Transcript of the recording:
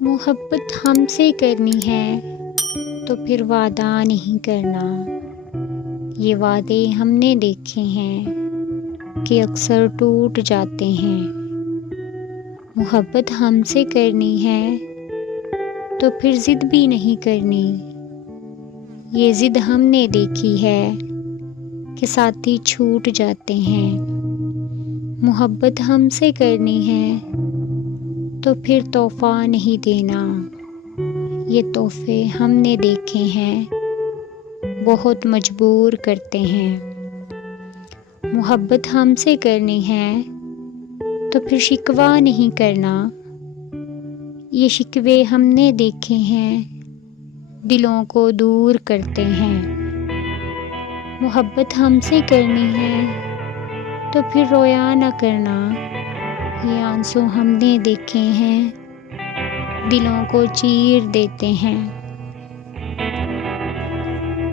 मोहब्बत हमसे करनी है तो फिर वादा नहीं करना। ये वादे हमने देखे हैं कि अक्सर टूट जाते हैं। मोहब्बत हमसे करनी है तो फिर ज़िद भी नहीं करनी। ये ज़िद हमने देखी है कि साथी छूट जाते हैं। मोहब्बत हमसे करनी है तो फिर तोहफ़ा नहीं देना। ये तोहफ़े हमने देखे हैं बहुत मजबूर करते हैं। मोहब्बत हमसे करनी है तो फिर शिकवा नहीं करना। ये शिकवे हमने देखे हैं दिलों को दूर करते हैं। मोहब्बत हमसे करनी है तो फिर रोया न करना। ये आंसू हमने देखे हैं दिलों को चीर देते हैं।